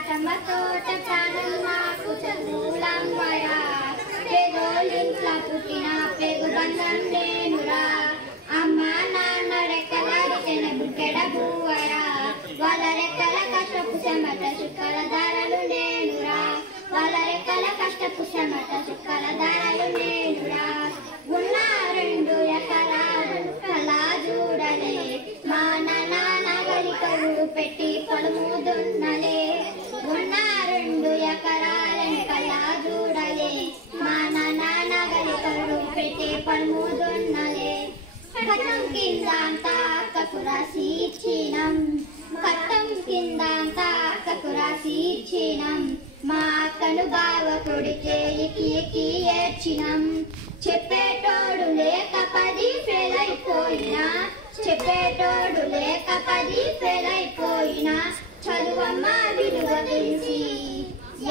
పాఠమతోట ప్రాణం నాకు చదువులమ్మరా పేదోళ్ళింట్ల పుట్టిన పేగు బంధం నేనురా అమ్మ నాన్న రెక్కలాడితేన బుక్కెడ బువ్వరా వాళ్ళ రెక్కల కష్టపు చెమట చుక్కల ధారలు నేనురా వాళ్ళ రెక్కల కష్టపు చెమట చుక్కల ధారలు నేనురా ఉన్న 2 ఎకరాలు కలా చూడలే మా నాన్న నగలికలు పెట్టి పొలము దున్నలే ఉన్న 2 ఎకరాలను కలా చూడలే మా నాన్న నగలికలు పెట్టి పొలము దున్నలే కట్టం కింద అంతా అక్కకు రాసి ఇచ్చినం కట్టం కింద అంతా అక్కకు రాసి ఇచ్చినం మా అక్కను బావ కొడితే ఎక్కి ఎక్కి ఏడ్చినం చెప్పేటోడు లేక 10 ఫెయిల్ అయిపోయినా చెప్పేటోడు లేక 10 ఫెయిల్ అయిపోయినా చదువమ్మ విలువ తెలిసి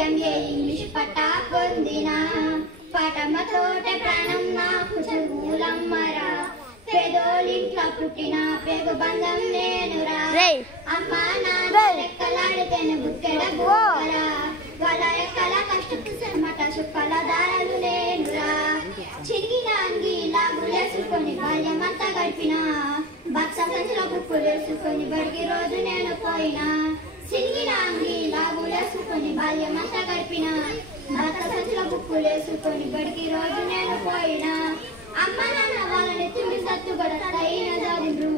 ఎంఏ ఇంగ్లీష్ పట్టా పొందిన పాఠమతోట ప్రాణం నాకు చదువులమ్మరా పేదోళ్ళింట్ల పుట్టిన పేగు బంధం నేనురా అమ్మ నాన్న రెక్కలాడితేనే బుక్కెడ బువ్వరా వాళ్ళ రెక్కల కష్టపు చెమట చుక్కల ధారలు నేనురా చిరిగిన అంగి లాగులేసుకొని బాల్యమంతా గడిపిన బక్స సంచిలో బుక్కులేసుకొని బడికి రోజు నేను పోయినా చిరిగిన అంగి లాగులేసుకొని బాల్యమంతా గడిపిన బక్స సంచిలో బుక్కులేసుకొని బడికి రోజు నేను పోయినా అమ్మ నాన్న వాళ్ళని ఎత్తుకుని సత్తుగడతైన జాగిండ్రు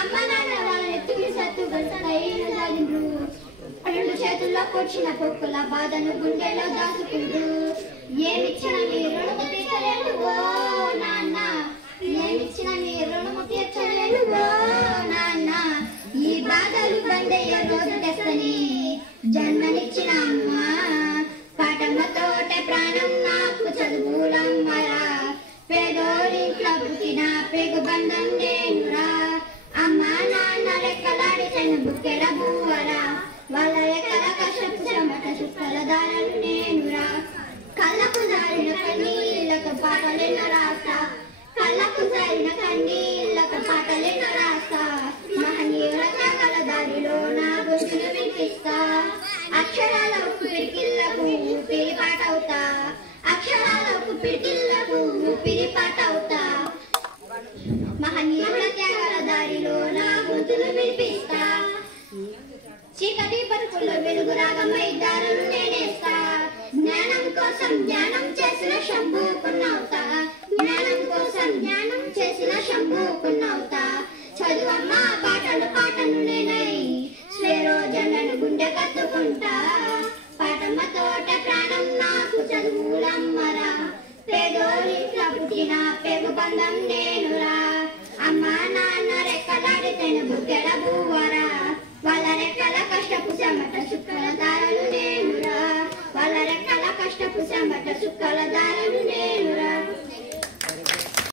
అమ్మ నాన్న వాళ్ళని ఎత్తుకుని సత్తుగడతైన జాగిండ్రు 2 చేతుల్లో పొడిచిన పొక్కుల బాధను గుండెలో దాచుకుండ్రు ఏమిచ్చిన మీ రుణము తీర్చలేను ఓ నాన్న ఏమిచ్చిన మీ రుణము తీర్చలేను ఓ నాన్న ఈ బాధలు బందయ్య రోజు తెస్తని జన్మనిచ్చిన అమ్మ పాఠమతోట ప్రాణం నాకు చదువులమ్మరా పేదోళ్ళింట్ల పుట్టిన పేగు బంధం నేనురా అమ్మ నాన్న రెక్కలాడితేన బుక్కెడ బువ్వరా వాళ్ళ రెక్కల కష్టపు చెమట చుక్కల ధారలు నేనురా కళ్ళకు జారిన కన్నీళ్ళకు పాటలెన్నో రాస్తా కళ్ళకు జారిన కన్నీళ్ళకు పాటలెన్నో రాస్తా మహనీయుల త్యాగాల దారిలో నా గొంతును వినిపిస్తా అక్షరాలకు పిడికిళ్ళకు ఊపిరి పాటవుతా అక్షరాలకు పిడికిళ్ళకు ఊపిరి పాటవుతా మహనీయుల త్యాగాల దారిలో నా గొంతును వినిపిస్తా చీకటి బతుకుల్లో వెలుగు రాగమై దారులు నేనేస్తా జ్ఞానం కోసం జ్ఞానం చేసిన శంభుకున్నవుతా జ్ఞానం కోసం జ్ఞానం చేసిన శంభుకున్నవుతా చదువమ్మ పాటలు పాటను నేనై స్వేరోజనను గుండె కత్తుకుంటా